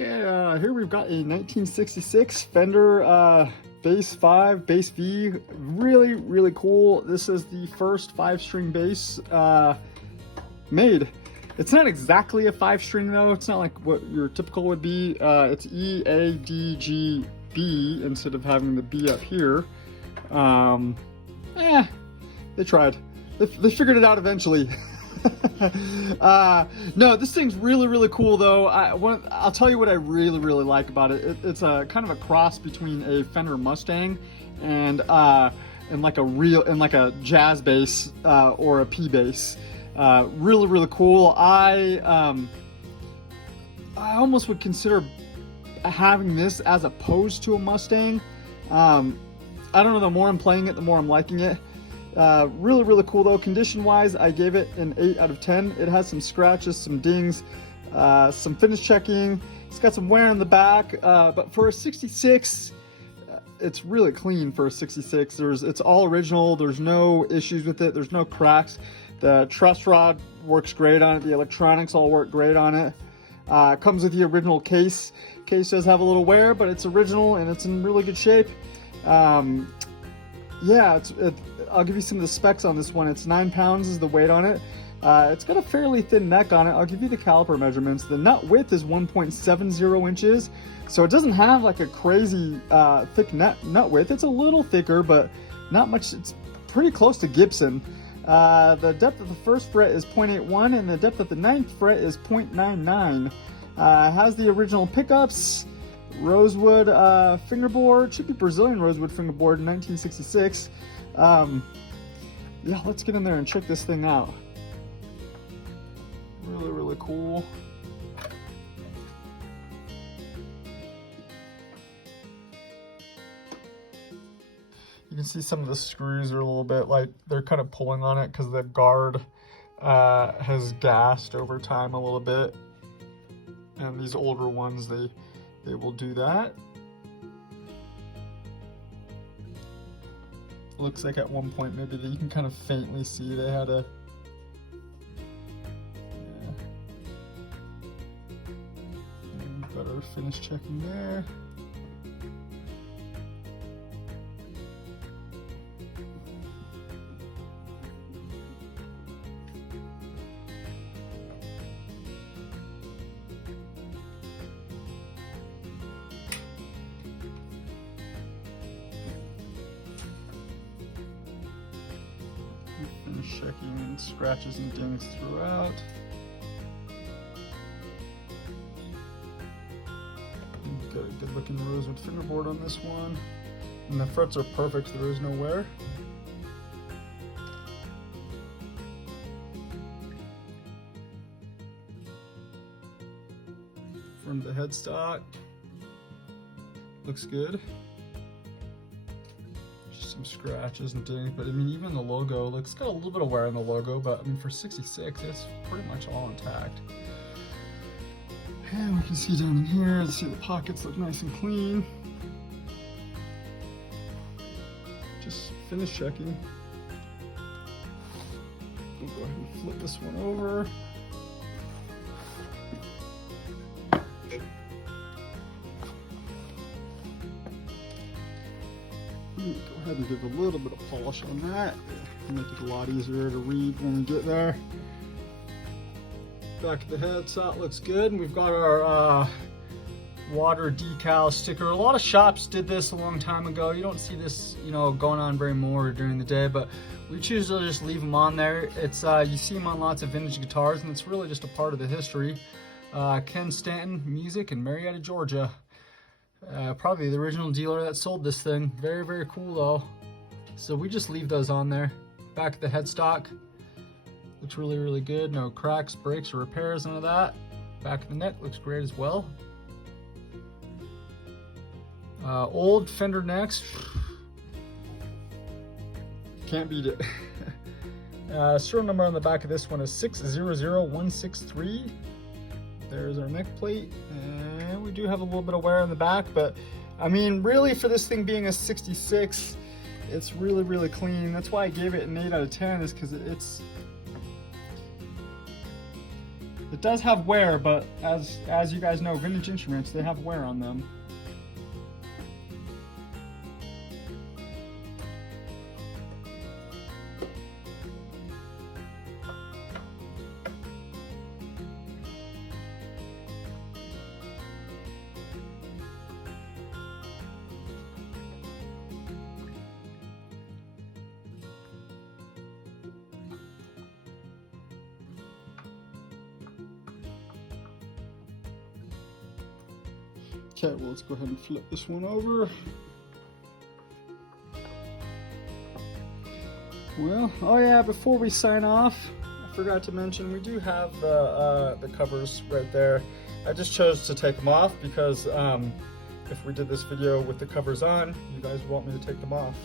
Okay, here we've got a 1966 Fender Bass 5, Bass V. Really, really cool. This is the first 5-string bass made. It's not exactly a 5-string though. It's not like what your typical would be. It's E, A, D, G, B instead of having the B up here. They tried. They figured it out eventually. No, this thing's really, really cool though. I'll tell you what I really, really like about it. It's a kind of a cross between a Fender Mustang and like a jazz bass or a P bass. Really, really cool. I almost would consider having this as opposed to a Mustang. I don't know, the more I'm playing it, the more I'm liking it. Really, really cool though. Condition wise, I gave it an 8 out of 10. It has some scratches, some dings, some finish checking. It's got some wear in the back, but for a 66, it's really clean for a 66. It's all original. There's no issues with it. There's no cracks. The truss rod works great on it. The electronics all work great on it. Comes with the original case. Case does have a little wear, but it's original and it's in really good shape. Yeah, I'll give you some of the specs on this one. It's 9 pounds is the weight on it. It's got a fairly thin neck on it. I'll give you the caliper measurements. The nut width is 1.70 inches, so it doesn't have like a crazy thick nut width. It's a little thicker, but not much. It's pretty close to Gibson. The depth of the first fret is 0.81, and the depth of the 9th fret is 0.99. It has the original pickups. Rosewood fingerboard, should be Brazilian rosewood fingerboard in 1966. Yeah, let's get in there and check this thing out. Really, really cool. You can see some of the screws are a little bit like they're kind of pulling on it because the guard has gassed over time a little bit, and these older ones they will do that. Looks like at one point maybe you can kind of faintly see they had a better finish checking there. Finish checking scratches and dings throughout. Got a good looking rosewood fingerboard on this one. And the frets are perfect, there is no wear. From the headstock, looks good. Some scratches and dings, but I mean even the logo, it's got a little bit of wear on the logo, but I mean for 66 it's pretty much all intact. And we can see down in here, see the pockets look nice and clean. Just finish checking. We'll go ahead and flip this one over. Go ahead and give a little bit of polish on that. Make it a lot easier to read when we get there. Back of the headstock looks good, and we've got our water decal sticker. A lot of shops did this a long time ago. You don't see this, going on very more during the day, but we choose to just leave them on there. It's you see them on lots of vintage guitars, and it's really just a part of the history. Ken Stanton Music in Marietta, Georgia. Probably the original dealer that sold this thing. Very, very cool though. So we just leave those on there. Back of the headstock looks really, really good. No cracks, breaks, or repairs, none of that. Back of the neck looks great as well. Old Fender necks. Can't beat it. Serial number on the back of this one is 600163. There's our neck plate, and we do have a little bit of wear on the back, but I mean really for this thing being a 66, it's really, really clean. That's why I gave it an 8 out of 10, is because It does have wear, but as you guys know, vintage instruments, they have wear on them. Okay, well, let's go ahead and flip this one over. Well, oh yeah, before we sign off, I forgot to mention we do have the covers right there. I just chose to take them off because if we did this video with the covers on, you guys want me to take them off.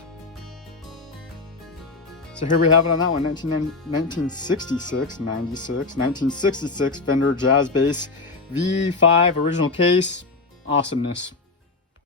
So here we have it on that one, 1966 Fender Jazz Bass V5 original case. Awesomeness.